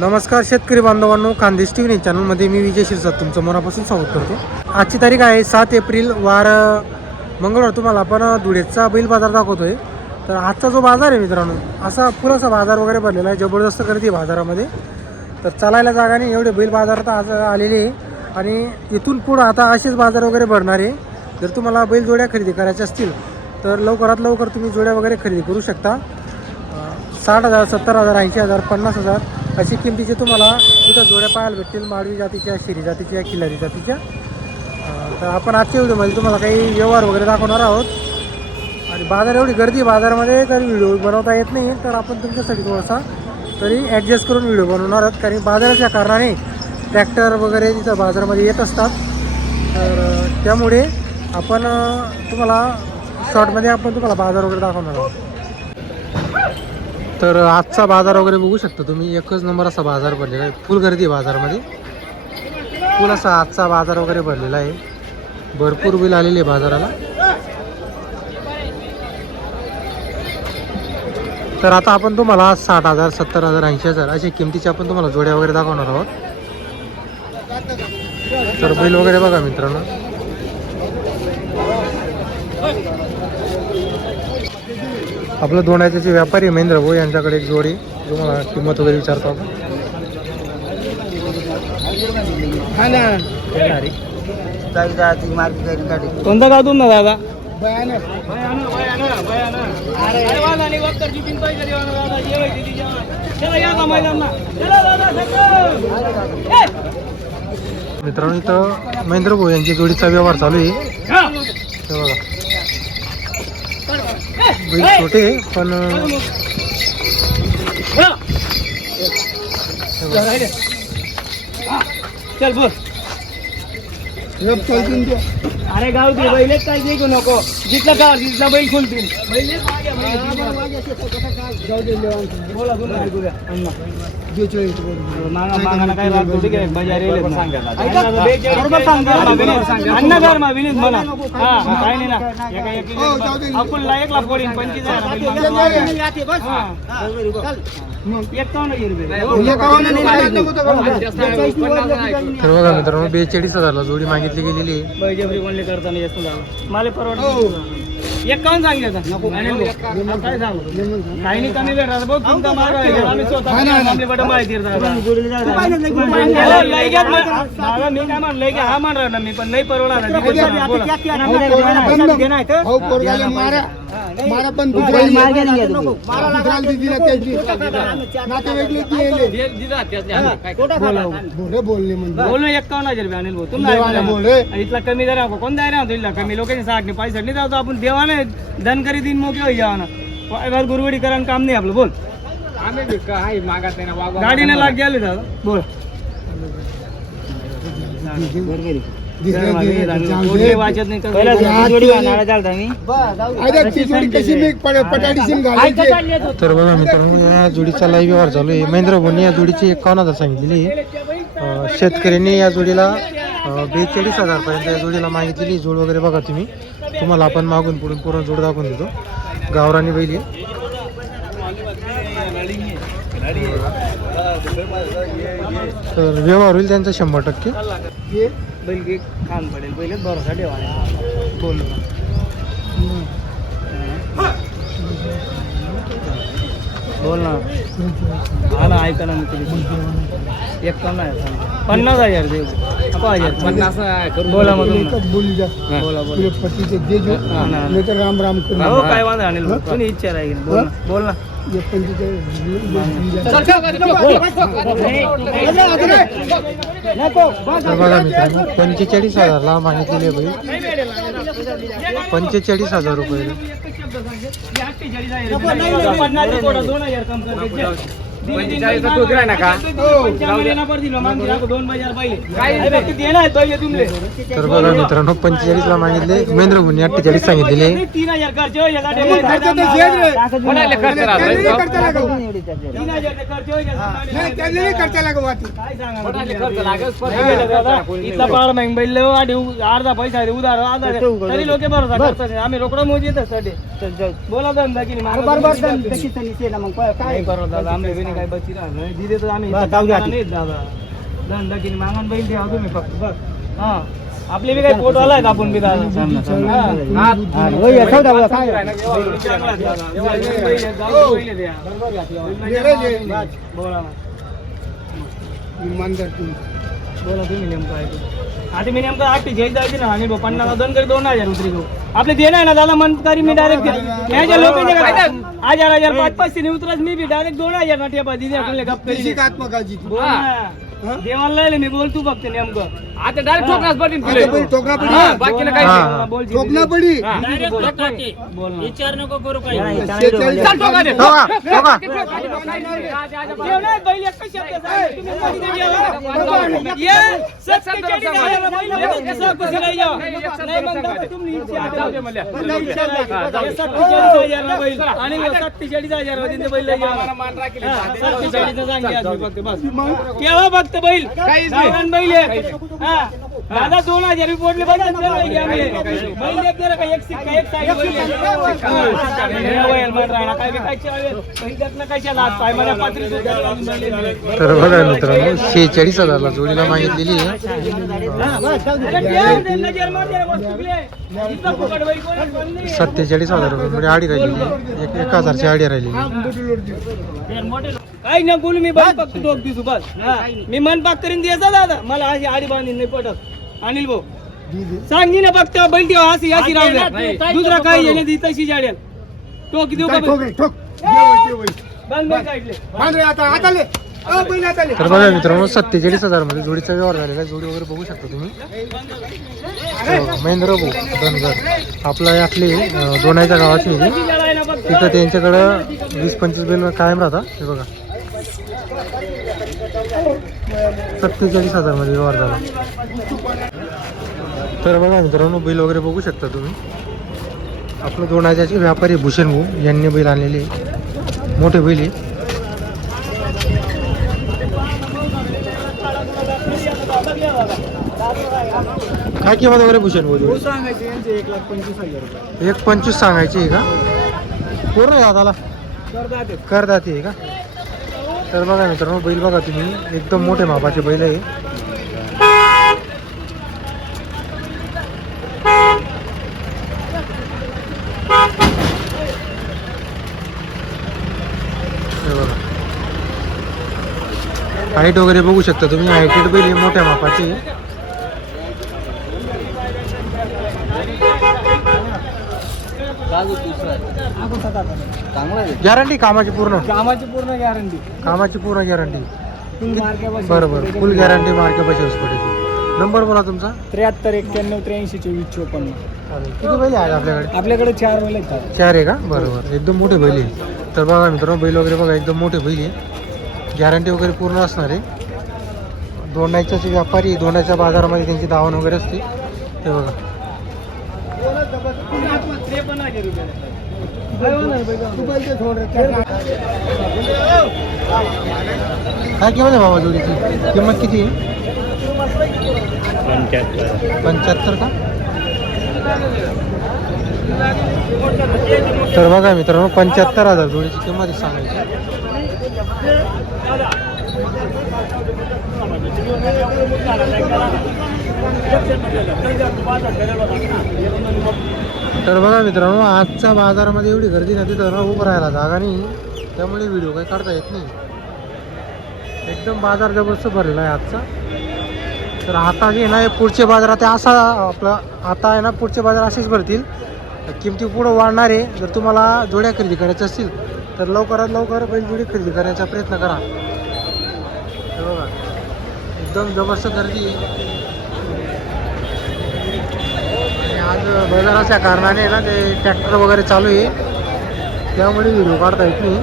नमस्कार शेतकरी बांधवांनो, खानदेश टी व्ही चॅनलमध्ये मी विजय शिरसाट तुमचं मनापासून स्वागत करतो। आजची तारीख आहे 7 एप्रिल वार मंगळवार। तुम्हाला आपण धुळेचा बैल बाजार दाखवतोय। तर आजचा जो बाजार आहे मित्रांनो, असा पुरासा बाजार वगैरे भरलेला आहे, जबरदस्त गर्दी बाजारामध्ये। तर चालायला जागा नाही, एवढे बैल बाजारात आज आलेले आहे आणि इथून पुढं आता असेच बाजार वगैरे भरणार आहे। जर तुम्हाला बैल जोड्या खरेदी करायच्या असतील तर लवकरात लवकर तुम्ही जोड्या वगैरे खरेदी करू शकता। 60,000, 70,000, 80,000, 50,000 अशी किमतीचे तुम्हाला इथं जोड्या पाहायला भेटतील, माळवी जातीच्या, शिरी जातीच्या, खिलारी जातीच्या। तर आपण आजच्या व्हिडिओमध्ये तुम्हाला काही व्यवहार वगैरे दाखवणार आहोत आणि बाजार एवढी गर्दी बाजारामध्ये तर व्हिडिओ बनवता येत नाही, तर आपण तुमच्यासाठी थोडासा तरी ॲडजस्ट करून व्हिडिओ बनवणार आहोत, कारण बाजाराच्या कारणाने ट्रॅक्टर वगैरे तिथं बाजारामध्ये येत असतात। तर त्यामुळे आपण तुम्हाला शॉर्टमध्ये आपण तुम्हाला बाजार वगैरे दाखवणार आहोत। तर आजचा बाजार वगैरे बघू शकता तुम्ही, एकच नंबर असा बाजार भरलेला आहे, फुल गर्दी आहे बाजारामध्ये, फुल असा आजचा बाजार वगैरे भरलेला आहे, भरपूर बैल आलेले आहे बाजाराला। तर आता आपण तुम्हाला 60,000, 70,000, 80,000 अशी किमतीची आपण तुम्हाला जोड्या वगैरे दाखवणार आहोत। तर बैल वगैरे बघा मित्रांनो, आपलं दोंडाचे व्यापारी महेंद्र भाऊ यांच्याकडे एक जोडी, तुम्हाला किंमत वगैरे विचारतो आपण। कोणता गाव तुमचा दादा? मित्रांनो, इथं महेंद्र भाऊ यांची जोडीचा व्यवहार चालू आहे। हे बघा, बैल छोटे पण चल बोल। अरे गाव ते बैलेच काही नाही नको, जिथला गाव तिथला बैल खोलतील। बोला मागाना काय लागतो ठीक आहे, बजारे अन्न घर मा विनीत म्हणा। हा काय नाही ना, आपण लायकला फोडीन 25,000। तर बघा मित्रांनो, 42,000ला जोडी मागितली गेलेली आहे। बळजबरी कोणले करता नाही जास्त झालं, मला परवडत 51 सांगितलं काय सांगू, काही नाही कमी भेटणार बघ तुमचा मार्ग आहे। आम्ही स्वतः आपले बट माहिती मी काय म्हणलंय की हा म्हणणार ना मी, पण नाही परवडणार। बोललो 51,000 रुपये अनिल भाऊ, तुम्हाला इथला कमी जरा कोण द्यायला होतो, कमी लोकांनी 60 पैसे नाही जातो, आपण देवाने धन करी दिन मोकळे होई जावा, गुरुवडी करा काम नाही आपलं। बोल गाडीने लाग गेले दादा, बोल वाचत नाही तर बघा मित्रांनो, या जोडीचा लाईव्ह व्यवहार चालू आहे। महेंद्र भाऊंनी या जोडीची 51,000 सांगितलेली आहे। शेतकऱ्यांनी या जोडीला 42,000 पर्यंत या जोडीला मागितलेली जोड वगैरे बघा तुम्ही, तुम्हाला आपण मागून पुढून पूर्ण जोड दाखवून देतो। गावरानी बैल आहे। तर व्यवहार होईल त्यांचा 100%। बैल खान पडेल, पहिले भरोसा ठेवा। बोल बोल ना, हा ना, ऐका ना, मी तुम्ही 51,000 देऊ, 50,000 बोला मग बोला बोला राम राम हो, काय वांधा अनिल तुम्ही इच्छा राहील, बोल ना। बघा मित्रांनो, 45,000ला मागितलेले बैल, 45,000 रुपये। तर बघा मित्रांनो, 45ला मागितले, महेंद्र भाऊंनी 48 सांगितलेले। 3,000 खर्च अर्धा पैसा उधार तरी लोक भरोसा करतात, आम्ही रोकडं मोजित बोला धंदा की काय करू दादा, आम्ही काय बची राहणार दिले तर आम्ही बरं, जाऊ द्या. नाही दादा धंदा किती मागून बैल द्या तुम्ही फक्त बघ हा आपले बी काही पोट आलाय का आपण बी दादा हो, चांगला आहे दादा. बैल आहे, जाऊ दे, बैल द्या. बोला ना बोला तुम्ही नेमकं आहे ते. आता मी नेमकं 48 जायचे ना आणि 50 दोन करी 2000 उतरी घेऊ आपले दे नाही ना दादा मनकारी मी डायरेक्ट माझ्या लोक 1000 500 उतरच मी बी डायरेक्ट 2000 ना ठेपा दिदी आपल्याला गप करी बोल ना. देवाला लायले मी बोल तू फक्त नेमकं आता डायरेक्ट ठोकराच पडीन तुले. हा, बाकी काही हा. बोल ठोकना पडी. बोल ना. विचार नको करू काही चल ठोका दे. ठोका, ठोका. देव नाही, बैल एकच शब्द सांगा. तुम्ही कधी ते देवा? ये, 47,000 बैल आहे, असं कसं नाही जावं? नाही मग दादा तुम्ही इथे आता जाऊ दे मला. हे 47,000 ला बैल आणि 47,000 मध्ये ते बैल लई जावं. हा, 47 सांगे आज मी फक्त बस. केव्हा फक्त बैल गावरान बैल आहे. हा, दादा 2000 रिपोर्टले बैल नाही घ्या आम्ही. बैल एक जरा काय एक सिक्का एक साईड बैल आहे. हा, बैल मार राहिला काय बी काय चालेल. बैल त्यातनं कशाला हात पाय मला 35 हजार आणि बैल आहे. तर बघा मित्रांनो 46,000ला जोडीला मागितलेली आहे. अरे देव, ते नजर मार जरा वस्तू प्ले. इथं फुकट बैल कोणाच पण नाही. 47,000 रुपये म्हणजे आडी राहिलेली आहे. 1,000ची आडी राहिलेली आहे. काही न बोलू मी बैल फक्त डोक दिसू बस. हा, मी मन पाक करीन द्यायचा दादा मला अशी आडी बांधीन नाही पटत. अनिल भाऊ सांगी ना फक्त बैल देवा अशी अशी राहू दुसरा काही येणे दी तशी जाडेल टोक देऊ का बैल? बांध बैल साईडले. तर बघा मित्रांनो 47,000 मध्ये जोडीचा व्यवहार झालेला आहे. जोडी वगैरे बघू शकता तुम्ही. महेंद्र भाऊ धनगर आपला यातले दोनाच्या गावाची आहे. तशी जाड आहे ना फक्त. तिथं त्यांच्याकडं 20-25 बैल कायम राहतात. हे बघा 47,000 मध्ये व्यवहार झाला. तर बघा मित्रांनो बैल वगैरे बघू शकता तुम्ही. आपलं दोनाच्याचे व्यापारी भूषण भाऊ यांनी बैल आणलेले आहे. मोठे बैल आहे. काय किंमत वगैरे भूषण भाऊ? सांगायचे यांचे 1,25,000 रुपये 1,25 सांगायची आहे का? पूर्ण दादाला करतात. करदाती आहे का? तर बघा मित्रांनो बैल बघा तुम्ही एकदम मोठे मापाचे बैल आहे. हे बघा. हाईट वगैरे बघू शकता तुम्ही. हाईटेड बैल आहे, मोठ्या मापाची आहे. गॅरंटी कामाची पूर्ण कामाची पूर्ण गॅरंटी कामाची पूर्ण गॅरंटी. मार्केट बरोबर फुल गॅरंटी मार्के पैसे पडेल. नंबर बोला तुमचा. 73 91 83 24 54. किती बैल आहेत आपल्याकडे? आपल्याकडे 4 बैल आहेत. 4 आहे का? बरोबर एकदम मोठे बैल आहे. तर बघा मित्रांनो बैल वगैरे बघा एकदम मोठे बैल आहे. गॅरंटी वगैरे पूर्ण असणार आहे. दोंडाच्या जे व्यापारी दोंडाच्या बाजारामध्ये त्यांची दावण वगैरे असते. ते बघा काय किंमत आहे बाबा जोडीची? किंमत किती आहे? 75 का? तर बघा मित्रांनो 75,000 जोडीची किंमत सांगायची. तर बघा मित्रांनो आजच्या बाजारामध्ये एवढी गर्दी नाही तिथं ना उभं राहायला जागा नाही. त्यामुळे व्हिडिओ काही काढता येत नाही. एकदम बाजार जबरदस्त भरलेला आहे आजचा. तर आता जे ना पुढचे बाजार आता असा आपला आता आहे ना पुढचे बाजार असेच भरतील. किमती पुढं वाढणार आहे. जर तुम्हाला जोड्या खरेदी करायच्या असतील तर लवकरात लवकर बैलजोडी खरेदी करण्याचा प्रयत्न करा. हे बघा एकदम जबरदस्त गर्दी आहे. आणि आज बाजाराच्या कारणाने ना ते ट्रॅक्टर वगैरे चालू आहे त्यामुळे व्हिडिओ काढता येत नाही.